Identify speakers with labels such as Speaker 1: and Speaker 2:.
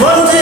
Speaker 1: Vamos